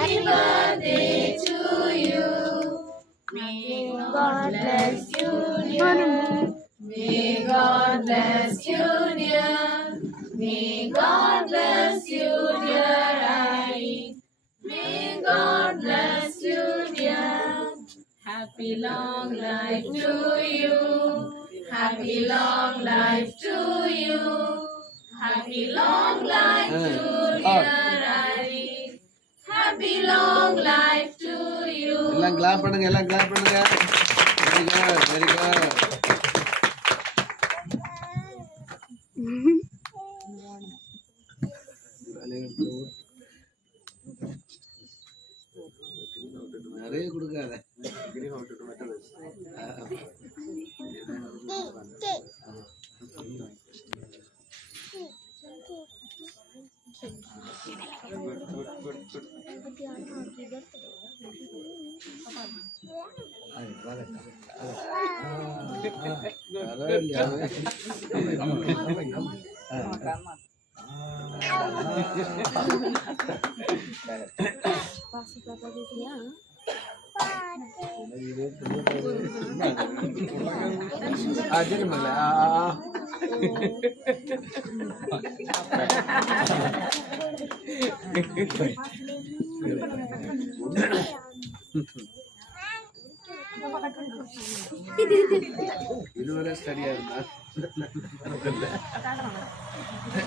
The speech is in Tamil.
Happy birthday to you. May God bless you, dear. May God bless you, dear. May God bless you, dear Harry. May God bless you, dear. Happy long life to you. Happy long life to you. Happy long life to dear Harry. Happy long life to you. எல்லாம் கிளாப் பண்ணுங்க, எல்லாம் கிளாப் பண்ணுங்க. Very good, very good. நிறைய கொடுக்காத. இதுவரை சரியா இருந்தா